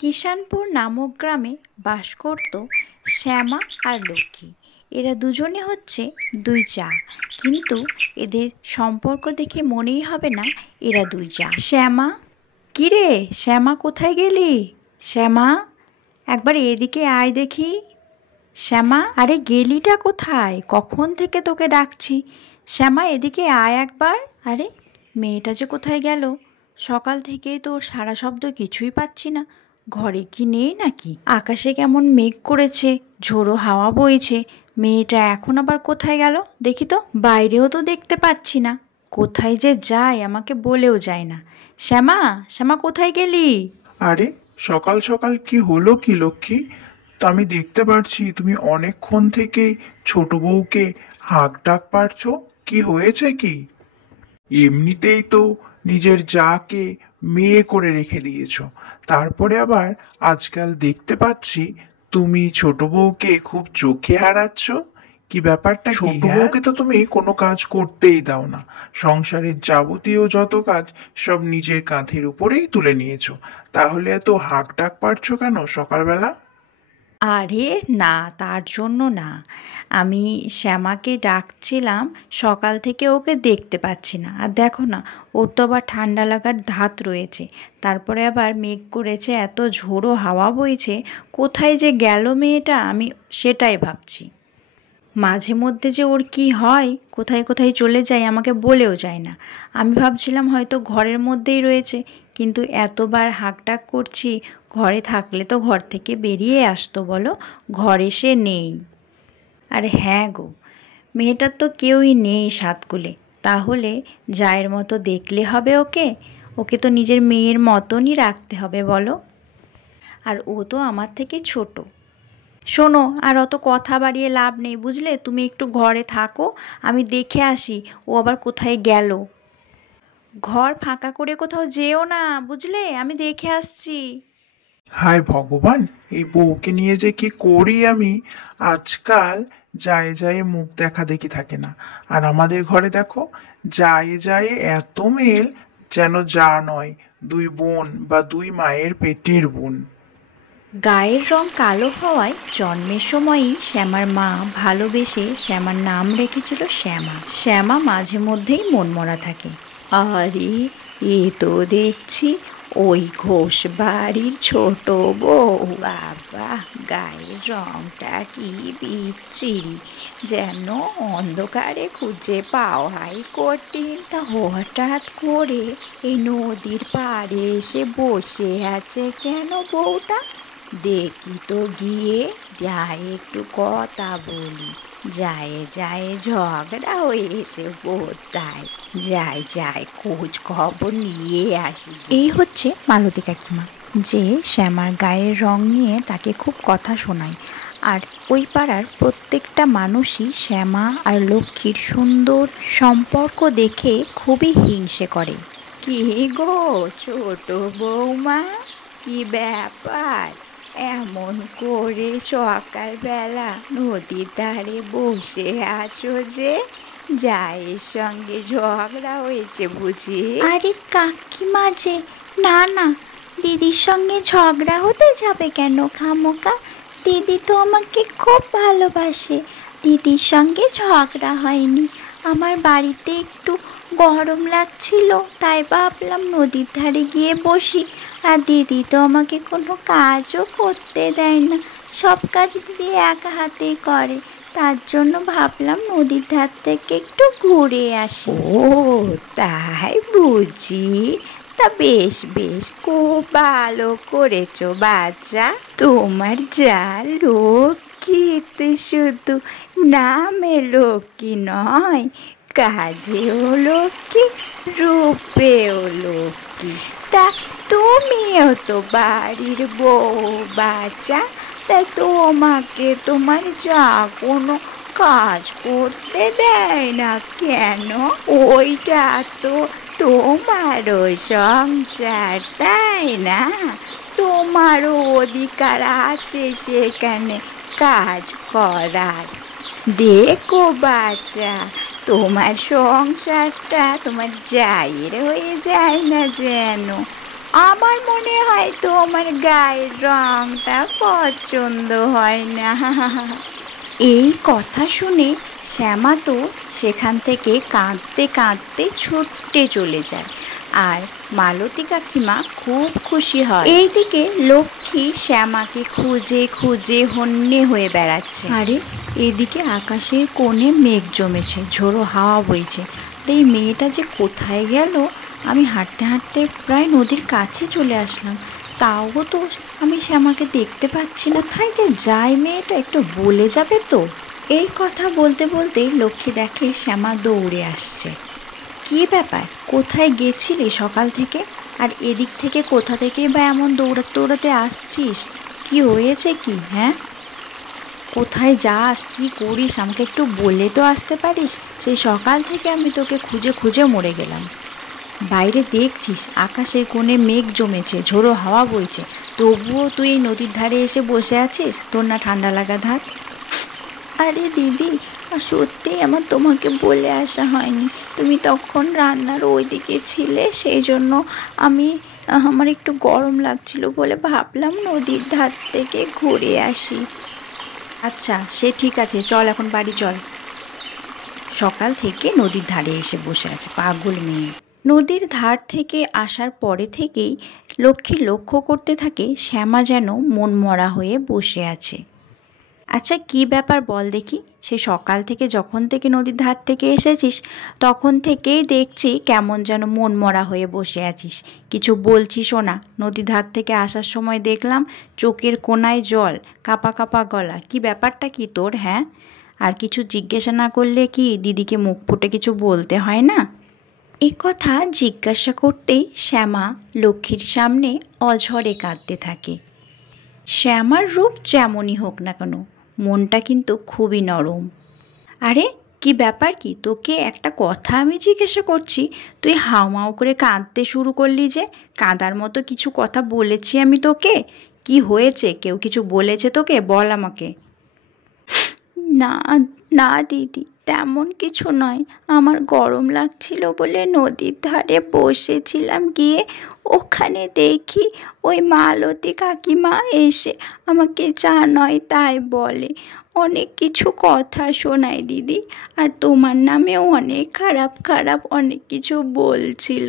কিষানপুর নামক গ্রামে বাস করত শ্যামা আর লক্ষ্মী। এরা দুজনে হচ্ছে দুই চা, কিন্তু এদের সম্পর্ক দেখে মনেই হবে না এরা দুই চা। শ্যামা, কিরে শ্যামা, কোথায় গেলি? শ্যামা, একবার এদিকে আয় দেখি। শ্যামা, আরে গেলিটা কোথায়? কখন থেকে তোকে ডাকছি। শ্যামা, এদিকে আয় একবার। আরে মেয়েটা যে কোথায় গেল? সকাল থেকেই তো ওর সারা শব্দ কিছুই পাচ্ছি না। ঘরে কি নেই নাকি? আকাশে কেমন মেঘ করেছে, ঝোড়ো হাওয়া বইছে। মেয়েটা এখন আবার কোথায় গেল দেখি তো। বাইরেও তো দেখতে পাচ্ছি না। কোথায় যে যায় আমাকে বলেও যায় না। শ্যামা, শ্যামা, কোথায় গেলি? আরে, সকাল সকাল কি হলো কি লক্ষ্মী? তো আমি দেখতে পারছি তুমি অনেকক্ষণ থেকে ছোট বউকে হাঁক ডাক পারছো। কি হয়েছে কি? এমনিতেই তো নিজের জাকে মেয়ে করে রেখে দিয়েছো, তারপরে আবার আজকাল দেখতে পাচ্ছি তুমি ছোট বউকে খুব চোখে হারাচ্ছ। কি ব্যাপারটা? ছোট বউকে তো তুমি কোনো কাজ করতেই দাও না, সংসারের যাবতীয় যত কাজ সব নিজের কাঁধের উপরেই তুলে নিয়েছো। তাহলে এত হাঁক ডাক পারছো কেন সকালবেলা? আরে না, তার জন্য না। আমি শ্যামাকে ডাকছিলাম, সকাল থেকে ওকে দেখতে পাচ্ছি না। আর দেখো না, ওর তো আবার ঠান্ডা লাগার ধাত রয়েছে। তারপরে আবার মেঘ করেছে, এত ঝোড়ো হাওয়া বইছে। কোথায় যে গেল মেয়েটা, আমি সেটাই ভাবছি। মাঝে মধ্যে যে ওর কি হয়, কোথায় কোথায় চলে যায় আমাকে বলেও যায় না। আমি ভাবছিলাম হয়তো ঘরের মধ্যেই রয়েছে, কিন্তু এতবার হাঁকডাক করছি, ঘরে থাকলে তো ঘর থেকে বেরিয়ে আসতো বলো। ঘরে সে নেই। আরে হ্যাঁ গো, মেয়েটার তো কেউই নেই সাতকুলে। তাহলে জায়ের মতো দেখলে হবে ওকে? ওকে তো নিজের মেয়ের মতনই রাখতে হবে বলো। আর ও তো আমার থেকে ছোট। শোনো, আর অত কথা বাড়িয়ে লাভ নেই বুঝলে। তুমি একটু ঘরে থাকো, আমি দেখে আসি ও আবার কোথায় গেল। ঘর ফাঁকা করে কোথাও যেও না বুঝলে, আমি দেখে আসছি। হায় ভগবান, এই বউকে নিয়ে যে কি করি আমি। আজকাল যায় যায় মুখ দেখা দেখি থাকে না। আর আমাদের ঘরে দেখো, যায় যায় এত মেল, যেন যা নয়, দুই বোন বা দুই মায়ের পেটের বোন। গায়ের রং কালো হওয়ায় জন্মের সময়ই শ্যামার মা ভালোবেসে শ্যামার নাম রেখেছিল শ্যামা। শ্যামা মাঝে মধ্যেই মনমরা থাকে। আরে, এ তো দেখছি ওই ঘোষ বাড়ির ছোট বউ। বাবা, গায়ের রংটা কি বিচ্ছিরি, যেন অন্ধকারে খুঁজে পাওয়াই কঠিন। তা হঠাৎ করে এই নদীর পাড়ে এসে বসে আছে কেন বউটা? দেখি তো গিয়ে, যাই একটু কথা বলি। যায় যায় ঝগড়া হয়েছে বোধহয়। যাই যাই, খোঁজ খবর নিয়ে আসি। এই হচ্ছে মালতী কাকিমা, যে শ্যামার গায়ের রং নিয়ে তাকে খুব কথা শোনায়। আর ওই পাড়ার প্রত্যেকটা মানুষই শ্যামা আর লক্ষ্মীর সুন্দর সম্পর্ক দেখে খুবই হিংসে করে। কি গো ছোট বৌমা, কি ব্যাপার? এমন করে সকালবেলা নদীর ধারে বসে আছো যে? জায়ের সঙ্গে ঝগড়া হয়েছে বুঝি? আরে কাকিমা যে, না না, দিদির সঙ্গে ঝগড়া হতে যাবে কেন খামোকা? দিদি তো আমাকে খুব ভালোবাসে। দিদির সঙ্গে ঝগড়া হয়নি। আমার বাড়িতে একটু গরম লাগছিল, তাই ভাবলাম নদীর ধারে গিয়ে বসি। আর দিদি তো আমাকে কোনো কাজও করতে দেয় না, সব কাজ দিদি একা হাতেই করে। তার জন্য ভাবলাম নদীর ধার থেকে একটু ঘুরে আসি। ও তাই বুঝি? তা বেশ বেশ, খুব ভালো করেছো বাচ্চা। তোমার যা লক্ষ্মী, শুধু নামে লক্ষ্মী নয়, কাজেও লক্ষ্মী, রূপেও লক্ষ্মী। তা তুমিও তো বাড়ির বউ বাচ্চা, তা তোমাকে তোমার যা কোনো কাজ করতে দেয় না কেন? ওইটা তো তোমারও সংসার, তাই না? তোমারও অধিকার আছে সেখানে কাজ করার। দেখো বাচ্চা, তোমার সংসারটা তোমার জায়ের হয়ে যায় না যেন। আমার মনে হয় তোমার গায়ের রংটা পছন্দ হয় না। এই কথা শুনে শ্যামা তো সেখান থেকে কাঁদতে কাঁদতে ছুটে চলে যায়, আর মালতী কাকিমা খুব খুশি হয়। এইদিকে লক্ষ্মী শ্যামাকে খুঁজে খুঁজে হন্যে হয়ে বেড়াচ্ছে। আরে এদিকে আকাশের কোণে মেঘ জমেছে, ঝোড়ো হাওয়া বইছে। এই মেয়েটা যে কোথায় গেল? আমি হাঁটতে হাঁটতে প্রায় নদীর কাছে চলে আসলাম, তাও তো আমি শ্যামাকে দেখতে পাচ্ছি না। কোথায় যে যায় মেয়েটা, একটু বলে যাবে তো? এই কথা বলতে বলতেই লক্ষ্মী দেখে শ্যামা দৌড়ে আসছে। কি ব্যাপার, কোথায় গেছিলি সকাল থেকে? আর এদিক থেকে কোথা থেকে বা এমন দৌড়াতে দৌড়াতে আসছিস? কি হয়েছে কি? হ্যাঁ, কোথায় যাস, কি করিস, আমাকে একটু বলে তো আসতে পারিস? সেই সকাল থেকে আমি তোকে খুঁজে খুঁজে মরে গেলাম। বাইরে দেখছিস আকাশের কোণে মেঘ জমেছে, ঝোড়ো হাওয়া বইছে, তবুও তুই এই নদীর ধারে এসে বসে আছিস? তোর না ঠান্ডা লাগা ধাত? আরে দিদি, সত্যি আমার তোমাকে বলে আসা হয়নি। তুমি তখন রান্নার ওইদিকে ছিলে, সেই জন্য আমার একটু গরম লাগছিল বলে ভাবলাম নদীর ধার থেকে ঘুরে আসি। আচ্ছা সে ঠিক আছে, চল এখন বাড়ি চল। সকাল থেকে নদীর ধারে এসে বসে আছে পাগল মেয়ে। নদীর ধার থেকে আসার পরে থেকেই লক্ষ্মী লক্ষ্য করতে থাকে শ্যামা যেন মনমরা হয়ে বসে আছে। আচ্ছা কি ব্যাপার বল দেখি, সে সকাল থেকে যখন থেকে নদীর ধার থেকে এসেছিস তখন থেকেই দেখছি কেমন যেন মনমরা হয়ে বসে আছিস, কিছু বলছিসও না। নদীর ধার থেকে আসার সময় দেখলাম চোখের কোণায় জল, কাঁপা কাঁপা গলা, কি ব্যাপারটা কি তোর? হ্যাঁ, আর কিছু জিজ্ঞাসা না করলে কি দিদিকে মুখ ফুটে কিছু বলতে হয় না? এ কথা জিজ্ঞাসা করতেই শ্যামা লক্ষ্মীর সামনে অঝরে কাঁদতে থাকে। শ্যামার রূপ যেমনই হোক না কেন, মনটা কিন্তু খুবই নরম। আরে কি ব্যাপার কি, তোকে একটা কথা আমি জিজ্ঞাসা করছি, তুই হাউমাউ করে কাঁদতে শুরু করলি যে? কাঁদার মতো কিছু কথা বলেছি আমি তোকে? কি হয়েছে, কেউ কিছু বলেছে তোকে? বল আমাকে। না না দিদি, তেমন কিছু নয়। আমার গরম লাগছিল বলে নদীর ধারে বসেছিলাম, গিয়ে ওখানে দেখি ওই মালতী কাকিমা এসে আমাকে যা নয় তাই বলে, অনেক কিছু কথা শোনায় দিদি। আর তোমার নামেও অনেক খারাপ খারাপ অনেক কিছু বলছিল,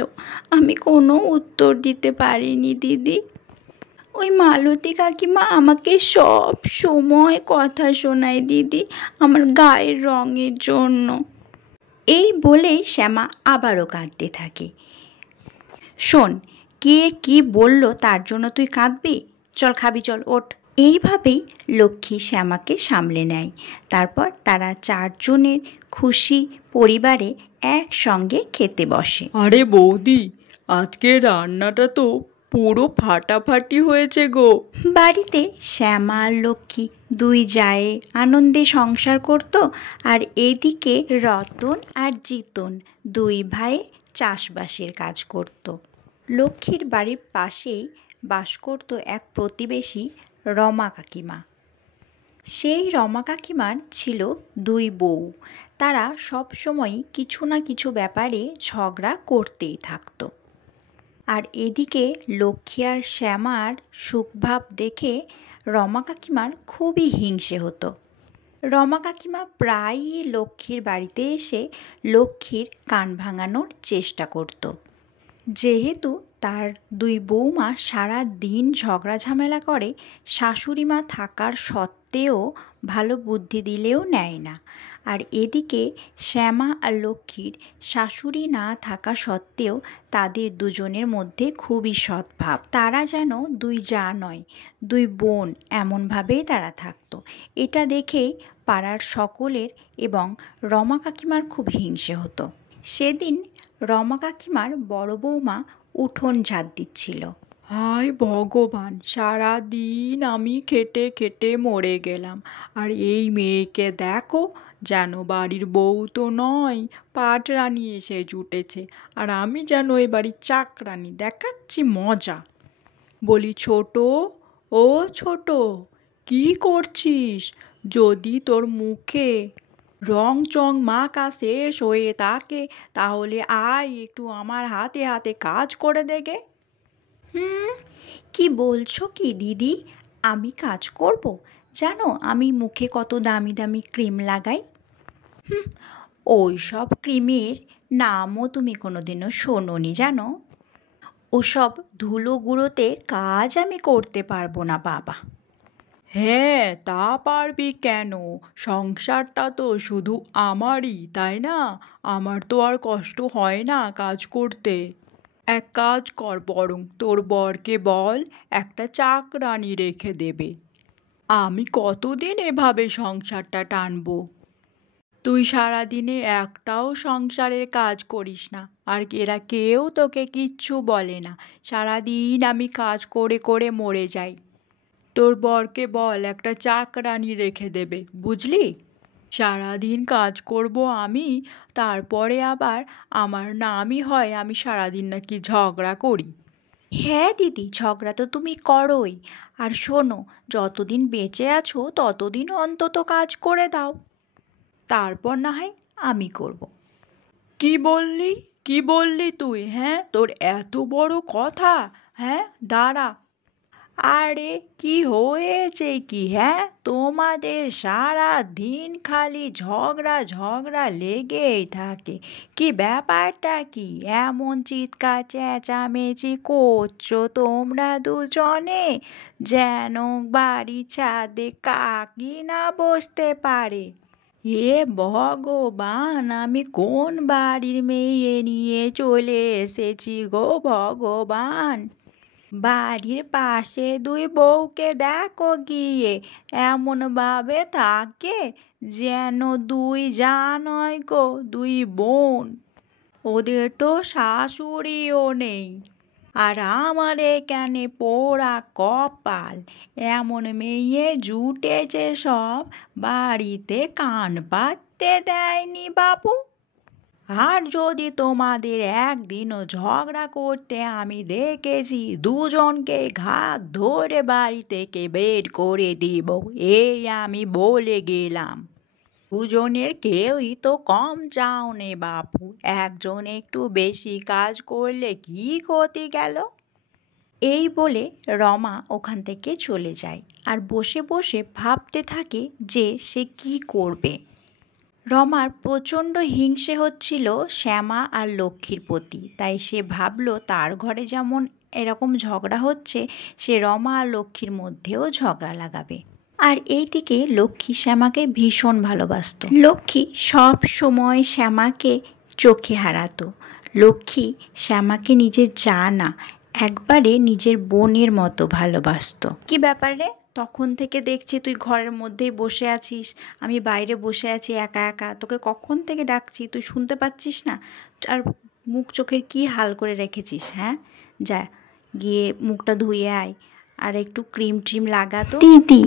আমি কোনো উত্তর দিতে পারিনি দিদি। ওই মালতী কাকিমা আমাকে সব সময় কথা শোনায় দিদি, আমার গায়ের রঙের জন্য। এই বলেই শ্যামা আবারও কাঁদতে থাকে। শোন, কে কি বলল তার জন্য তুই কাঁদবি? চল খাবি, চল ওঠ। এইভাবেই লক্ষ্মী শ্যামাকে সামলে নেয়। তারপর তারা চারজনের খুশি পরিবারে একসঙ্গে খেতে বসে। আরে বৌদি, আজকে রান্নাটা তো পুরো ফাটাফাটি হয়েছে গো। বাড়িতে শ্যামা আর লক্ষ্মী দুই জায়ে আনন্দে সংসার করত, আর এদিকে রতন আর জিতন দুই ভাই চাষবাসের কাজ করত। লক্ষ্মীর বাড়ির পাশেই বাস করত এক প্রতিবেশী রমা কাকিমা। সেই রমা কাকিমার ছিল দুই বউ। তারা সব সময় কিছু না কিছু ব্যাপারে ঝগড়া করতেই থাকতো। আর এদিকে লক্ষ্মী আর শ্যামার সুখভাব দেখে রমা কাকিমার খুবই হিংসে হতো। রমা কাকিমা প্রায়ই লক্ষ্মীর বাড়িতে এসে লক্ষ্মীর কান ভাঙানোর চেষ্টা করত। যেহেতু তার দুই বৌমা সারা দিন ঝগড়া ঝামেলা করে, শাশুড়ি মা থাকার সত্ত্বেও ভালো বুদ্ধি দিলেও নেয় না। আর এদিকে শ্যামা আর লক্ষ্মীর শাশুড়ি না থাকা সত্ত্বেও তাদের দুজনের মধ্যে খুবই সদ্ভাব। তারা যেন দুই জা নয়, দুই বোন, এমনভাবেই তারা থাকতো। এটা দেখেই পাড়ার সকলের এবং রমা কাকিমার খুব হিংসে হতো। সেদিন রমা কাকিমার বড় বৌমা উঠোন ঝাড় দিচ্ছিল। হায় ভগবান, সারা দিন আমি খেটে খেটে মরে গেলাম, আর এই মেয়েকে দেখো, যেন বাড়ির বউ তো নয়, পাটরানি এসে জুটেছে, আর আমি যেন এ বাড়ির চাকরানি, দেখাচ্ছি মজা। বলি ছোট, ও ছোট, কি করছিস? যদি তোর মুখে রং চং মাখা শেষ হয়ে থাকে তাহলে আয় একটু আমার হাতে হাতে কাজ করে দেখে। কি বলছো কি দিদি? আমি কাজ করব? জানো আমি মুখে কত দামি দামি ক্রিম লাগাই। ওই সব ক্রিমের নামও তুমি কোনোদিনও শোনোনি জানো? ওসব ধুলো গুঁড়োতে কাজ আমি করতে পারবো না বাবা। হ্যাঁ, তা পারবি কেন? সংসারটা তো শুধু আমারই, তাই না? আমার তো আর কষ্ট হয় না কাজ করতে। এক কাজ কর বরং, তোর বরকে বল একটা চাকরানি রেখে দেবে। আমি কতদিন এভাবে সংসারটা টানবো? তুই সারাদিনে একটাও সংসারের কাজ করিস না, আর এরা কেউ তোকে কিচ্ছু বলে না। সারাদিন আমি কাজ করে করে মরে যাই। তোর বরকে বল একটা চাকরানি রেখে দেবে, বুঝলি? সারাদিন কাজ করব আমি, তারপরে আবার আমার নামই হয় আমি সারাদিন নাকি ঝগড়া করি। হ্যাঁ দিদি, ঝগড়া তো তুমি করোই। আর শোনো, যতদিন বেঁচে আছো ততদিন অন্তত কাজ করে দাও, তারপর না হয় আমি করব। কি বললি? কি বললি তুই? হ্যাঁ, তোর এত বড় কথা? হ্যাঁ, দাঁড়া। আরে কি হয়েছে কি? হ্যাঁ, তোমাদের সারা দিন খালি ঝগড়া ঝগড়া লেগেই থাকে। কি ব্যাপারটা কি? এমন চিৎকার চেঁচামেচি করছো তোমরা দুজনে যেন বাড়ির ছাদে কাকই না বসতে পারে। হে ভগবান, আমি কোন বাড়ির মেয়ে নিয়ে চলে এসেছি গো ভগবান! বাড়ির পাশে দুই বউকে দেখো গিয়ে, এমনভাবে থাকে যেন দুই যা নয় গো, দুই বোন। ওদের তো শাশুড়িও নেই। আর আমার এখানে পোড়া কপাল, এমন মেয়ে জুটেছে সব, বাড়িতে কান পাততে দেয়নি বাবু। আর যদি তোমাদের একদিনও ঝগড়া করতে আমি দেখেছি, দুজনকে ঘাত ধরে বাড়ি থেকে বের করে দিব, এই আমি বলে গেলাম। দুজনের কেউই তো কম চাও নে বাপু, একজন একটু বেশি কাজ করলে কি ক্ষতি গেল? এই বলে রমা ওখান থেকে চলে যায় আর বসে বসে ভাবতে থাকে যে সে কি করবে। রমার প্রচণ্ড হিংসে হচ্ছিল শ্যামা আর লক্ষ্মীর প্রতি, তাই সে ভাবলো তার ঘরে যেমন এরকম ঝগড়া হচ্ছে, সে রমা আর লক্ষ্মীর মধ্যেও ঝগড়া লাগাবে। আর এইদিকে লক্ষ্মী শ্যামাকে ভীষণ ভালোবাসতো। লক্ষ্মী সব সময় শ্যামাকে চোখে হারাতো। লক্ষ্মী শ্যামাকে নিজের জানা, একবারে নিজের বোনের মতো ভালোবাসতো। কি ব্যাপার রে, তখন থেকে দেখছি তুই ঘরের মধ্যেই বসে আছিস, আমি বাইরে বসে আছি একা একা, তোকে কখন থেকে ডাকছি তুই শুনতে পাচ্ছিস না? আর মুখ চোখের কি হাল করে রেখেছিস? হ্যাঁ, যা গিয়ে মুখটা ধুয়ে আয় আর একটু ক্রিম ট্রিম লাগা তো। দিদি,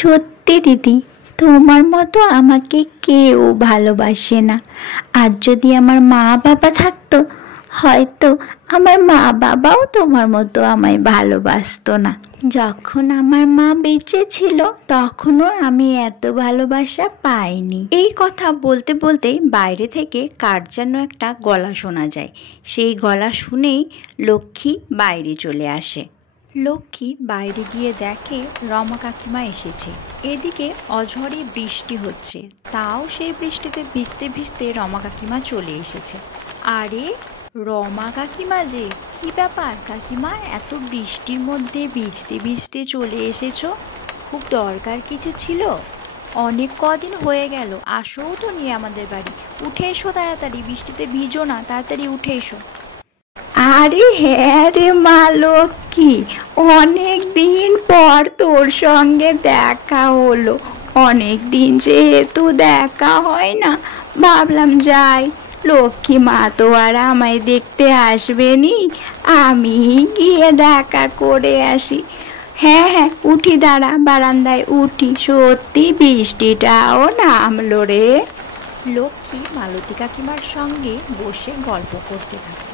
সত্যি দিদি, তোমার মতো আমাকে কেউ ভালোবাসে না। আর যদি আমার মা বাবা থাকতো, হয়তো আমার মা বাবাও তোমার মতো আমায় ভালোবাসতো না। যখন আমার মা বেঁচে ছিল তখনও আমি এত ভালোবাসা পাইনি। এই কথা বলতে বলতেই বাইরে থেকে কার যেন একটা গলা শোনা যায়। সেই গলা শুনেই লক্ষ্মী বাইরে চলে আসে। লক্ষ্মী বাইরে গিয়ে দেখে রমা কাকিমা এসেছে। এদিকে অঝরে বৃষ্টি হচ্ছে, তাও সেই বৃষ্টিতে ভিজতে ভিজতে রমা কাকিমা চলে এসেছে। আরে রমা কাকিমা যে, কি ব্যাপার কাকিমা, এত বৃষ্টির মধ্যে ভিজতে ভিজতে চলে এসেছো? খুব দরকার কিছু ছিল? অনেক কদিন হয়ে গেল আসোও তো নিয়ে আমাদের বাড়ি। উঠে এসো তাড়াতাড়ি, বৃষ্টিতে ভিজো না, তাড়াতাড়ি উঠে এসো। আরে হ্যাঁ রে মা লক্ষ্মী, অনেক দিন পর তোর সঙ্গে দেখা হলো। অনেক দিন যেহেতু দেখা হয় না, ভাবলাম যাই, লক্ষ্মী মা তো আর আমায় দেখতে আসবেনি, আমি গিয়ে দেখা করে আসি। হ্যাঁ হ্যাঁ, উঠি, দাঁড়া, বারান্দায় উঠি। সত্যি বৃষ্টিটাও নামলো রে। লক্ষ্মী মালতী কাকিমার সঙ্গে বসে গল্প করতে থাকে।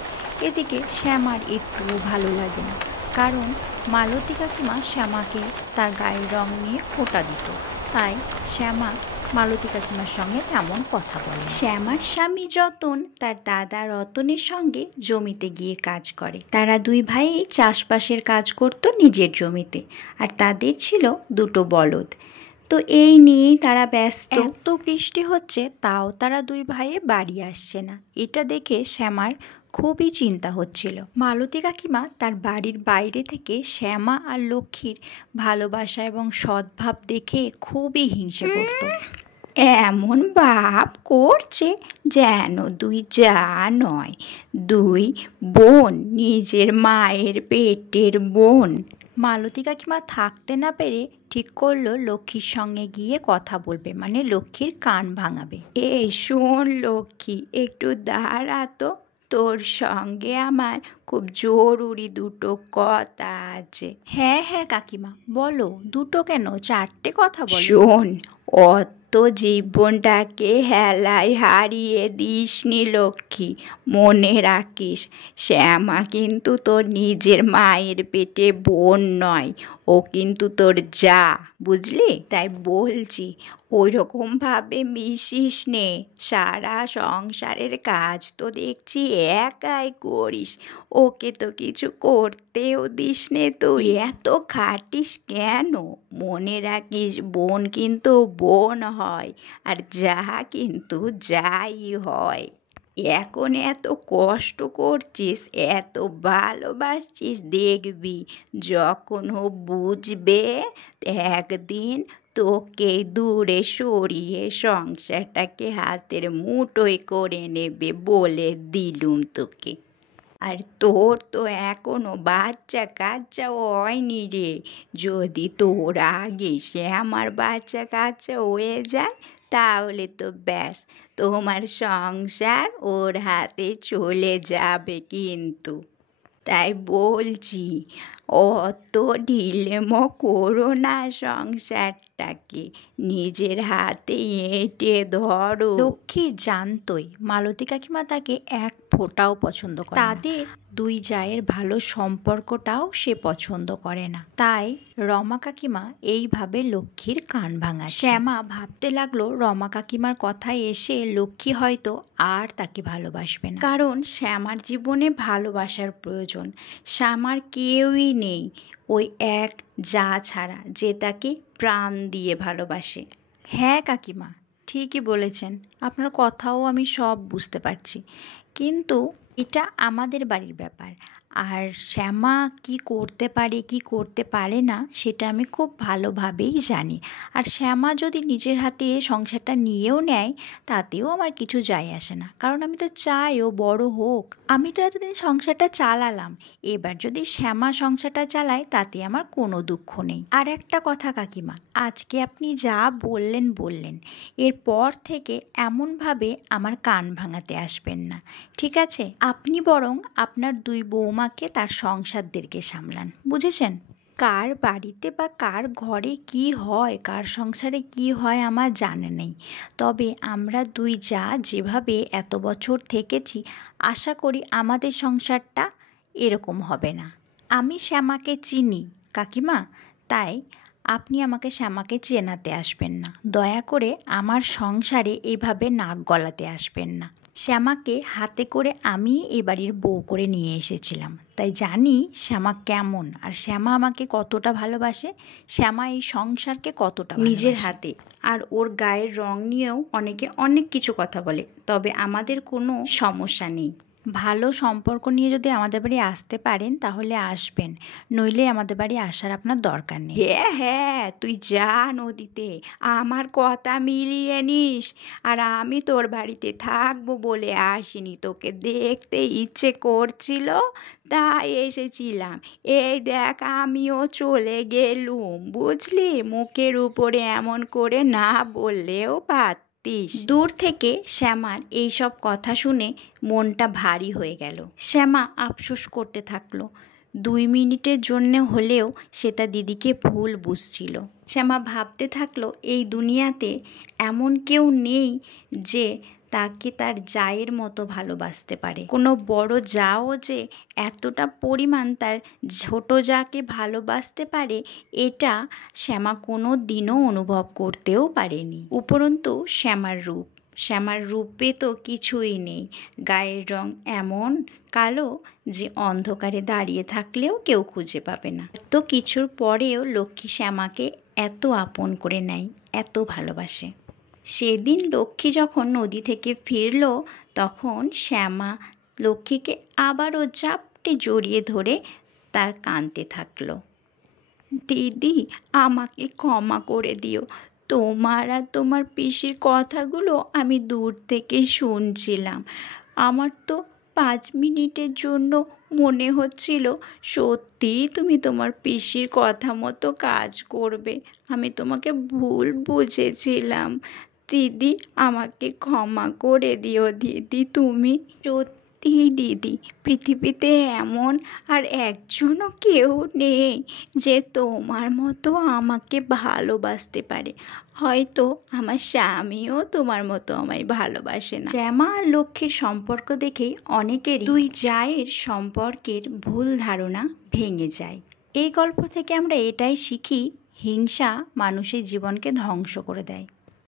এদিকে শ্যামার একটুও ভালো লাগে না, কারণ মালতী কাকিমা শ্যামাকে তার গায়ের রং নিয়ে খোঁটা দিত, তাই শ্যামা মালতী কাকিমার সঙ্গে তেমন কথা বলে। শ্যামার স্বামী যতন তার দাদা রতনের সঙ্গে জমিতে গিয়ে কাজ করে। তারা দুই ভাই চাষবাসের কাজ করত নিজের জমিতে, আর তাদের ছিল দুটো বলদ। তো এই নিয়েই তারা ব্যস্ত। এত বৃষ্টি হচ্ছে তাও তারা দুই ভাইয়ে বাড়ি আসছে না, এটা দেখে শ্যামার খুবই চিন্তা হচ্ছিল। মালতী কাকিমা তার বাড়ির বাইরে থেকে শ্যামা আর লক্ষ্মীর ভালোবাসা এবং সদ্ভাব দেখে খুবই হিংসে করত। এমন ভাব করছে যেন দুই যা নয়, দুই বোন, নিজের মায়ের পেটের বোন। মালতী কাকিমা থাকতে না পেরে ঠিক করলো লক্ষ্মীর সঙ্গে গিয়ে কথা বলবে, মানে লক্ষ্মীর কান ভাঙাবে। এই শোন লক্ষ্মী, একটু দাঁড়া তো, তোর সঙ্গে আমার খুব জরুরি দুটো কথা আছে। হ্যাঁ হ্যাঁ কাকিমা বলো, দুটো কেন, চারটে কথা বলো। শোন, অত জীবনটাকে হেলায় হারিয়ে দিসনি লক্ষ্মী, মনে রাখিস শ্যামা কিন্তু তোর নিজের মায়ের পেটে বোন নয়, ও কিন্তু তোর যা, বুঝলি? তাই বলছি ওই রকমভাবে মিশিস নে। সারা সংসারের কাজ তো দেখছি একাই করিস, ওকে তো কিছু করতেও দিস নে। তুই এত খাটিস কেন? মনে রাখিস বোন কিন্তু বোন হয়, আর যা কিন্তু যাই হয়। এখন এত কষ্ট করছিস, এত ভালোবাসছিস, দেখবি যখন ও বুঝবে একদিন তোকে দূরে সরিয়ে সংসারটাকে হাতের মুঠোয় করে নেবে, বলে দিলুম তোকে। আর তোর তো এখনো বাচ্চা কাচ্চা হয়নি রে, যদি তোর আগে আমার বাচ্চা কাচ্চা হয়ে যায় তাহলে তো ব্যাস, তোমার সংসার ওর হাতে চলে যাবে কিন্তু। তাই বলছি অত ঢিলেমো করো না সংসারটাকে, নিজের হাতে এঁটে ধরো। লক্ষ্মী জানতই মালতী কাকিমা তাকে এক ফোঁটাও পছন্দ করে না, তাদের দুই জায়ের ভালো সম্পর্কটাও সে পছন্দ করে না। তাই রমা কাকিমা এইভাবে লক্ষ্মীর কান ভাঙাচ্ছে। শ্যামা ভাবতে লাগলো রমা কাকিমার কথায় এসে লক্ষ্মী হয়তো আর তাকে ভালোবাসবে না, কারণ শ্যামার জীবনে ভালোবাসার প্রয়োজন। শ্যামার কেউই নেই ওই এক যা ছাড়া, যে তাকে প্রাণ দিয়ে ভালোবাসে। হ্যাঁ কাকিমা, ঠিকই বলেছেন, আপনার কথাও আমি সব বুঝতে পারছি, কিন্তু এটা আমাদের বাড়ির ব্যাপার, আর শ্যামা কি করতে পারে কি করতে পারে না সেটা আমি খুব ভালোভাবেই জানি। আর শ্যামা যদি নিজের হাতে সংসারটা নিয়েও নেয় তাতেও আমার কিছু যায় আসে না, কারণ আমি তো চাই ও বড় হোক। আমি তো এতদিন সংসারটা চালালাম, এবার যদি শ্যামা সংসারটা চালায় তাতে আমার কোনো দুঃখ নেই। আর একটা কথা কাকিমা, আজকে আপনি যা বললেন, এরপর থেকে এমনভাবে আমার কান ভাঙাতে আসবেন না, ঠিক আছে? আপনি বরং আপনার দুই বৌমাকে তার সংসারদেরকে সামলান, বুঝেছেন? কার বাড়িতে বা কার ঘরে কি হয়, কার সংসারে কি হয় আমার জানা নেই, তবে আমরা দুই যা যেভাবে এত বছর থেকেছি, আশা করি আমাদের সংসারটা এরকম হবে না। আমি শ্যামাকে চিনি কাকিমা, তাই আপনি আমাকে শ্যামাকে চেনাতে আসবেন না, দয়া করে আমার সংসারে এইভাবে নাক গলাতে আসবেন না। শ্যামাকে হাতে করে আমি এ বাড়ির বউ করে নিয়ে এসেছিলাম, তাই জানি শ্যামা কেমন, আর শ্যামা আমাকে কতটা ভালোবাসে, শ্যামা এই সংসারকে কতটা নিজের হাতে। আর ওর গায়ের রং নিয়েও অনেকে অনেক কিছু কথা বলে, তবে আমাদের কোনো সমস্যা নেই। ভালো সম্পর্ক নিয়ে যদি আমাদের বাড়ি আসতে পারেন তাহলে আসবেন, নইলে আমাদের বাড়ি আসার আপনার দরকার নেই। হ্যাঁ হ্যাঁ, তুই যা নদীতে, আমার কথা মিলিয়ে নিস। আর আমি তোর বাড়িতে থাকবো বলে আসিনি, তোকে দেখতে ইচ্ছে করছিল তাই এসেছিলাম। এই দেখ আমিও চলে গেলুম, বুঝলি? মুখের উপরে এমন করে না বললেও পারতিস। দূর থেকে শ্যামার এইসব কথা শুনে মনটা ভারী হয়ে গেল। শ্যামা আফসোস করতে থাকলো, 2 মিনিটের জন্য হলেও সে তার দিদিকে ভুল বুঝছিল। শ্যামা ভাবতে থাকলো এই দুনিয়াতে এমন কেউ নেই যে তাকে তার জায়ের মতো ভালোবাসতে পারে। কোনো বড় জাও যে এতটা পরিমাণ তার ছোট জাকে ভালোবাসতে পারে, এটা শ্যামা কোনো দিনও অনুভব করতেও পারেনি। উপরন্তু শ্যামার রূপে তো কিছুই নেই। গায়ের রং এমন কালো যে অন্ধকারে দাঁড়িয়ে থাকলেও কেউ খুঁজে পাবে না। এত কিছুর পরেও লক্ষ্মী শ্যামাকে এত আপন করে নেয়, এত ভালোবাসে। সেদিন লক্ষ্মী যখন নদী থেকে ফিরল, তখন শ্যামা লক্ষ্মীকে আবারও জাপটে জড়িয়ে ধরে তার কাঁদতে থাকলো। দিদি, আমাকে ক্ষমা করে দিও। তোমার আর তোমার পিসির কথাগুলো আমি দূর থেকে শুনছিলাম। আমার তো 5 মিনিটের জন্য মনে হচ্ছিল সত্যিই তুমি তোমার পিসির কথা মতো কাজ করবে। আমি তোমাকে ভুল বুঝেছিলাম। দিদি, আমাকে ক্ষমা করে দিও দিদি। তুমি সত্যি দিদি, পৃথিবীতে এমন আর একজনও কেউ নেই যে তোমার মতো আমাকে ভালোবাসতে পারে। হয়তো আমার স্বামীও তোমার মতো আমায় ভালোবাসে না। শ্যামা আর লক্ষ্মীর সম্পর্ক দেখেই অনেকেরই দুই জায়ের সম্পর্কের ভুল ধারণা ভেঙে যায়। এই গল্প থেকে আমরা এটাই শিখি, হিংসা মানুষের জীবনকে ধ্বংস করে দেয়।